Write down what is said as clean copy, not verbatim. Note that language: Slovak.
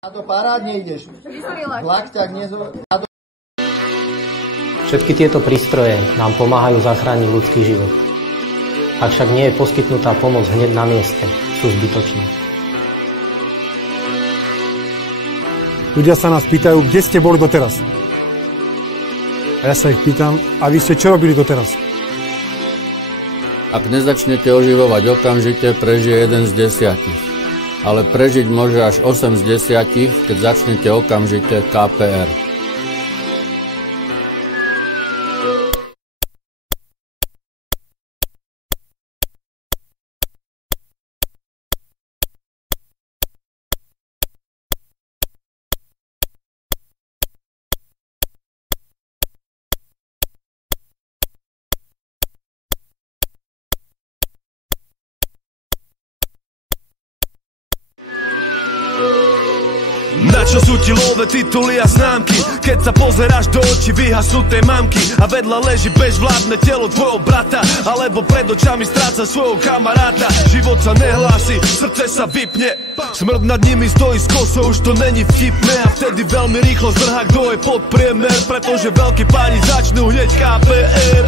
Na to parádne ideš. Vlak tak Všetky tieto prístroje nám pomáhajú zachrániť ľudský život. Ak však nie je poskytnutá pomoc hneď na mieste, sú zbytočné. Ľudia sa nás pýtajú, kde ste boli doteraz. A ja sa ich pýtam, a vy ste čo robili doteraz? Ak nezačnete oživovať okamžite, prežije 1 z 10. Ale prežiť môže až 8 z 10, keď začnete okamžite KPR. Na čo sú ti love, tituly a známky, keď sa pozeráš do očí vyhasnuté mamky a vedľa leží bežvládne telo tvojho brata, alebo pred očami stráca svojho kamaráta. Život sa nehlási, srdce sa vypne, smrť nad nimi stojí skoso, už to není vtipné. A vtedy veľmi rýchlo zvrhá, kto je pod priemer, pretože veľkí páni začnú hneď KPR.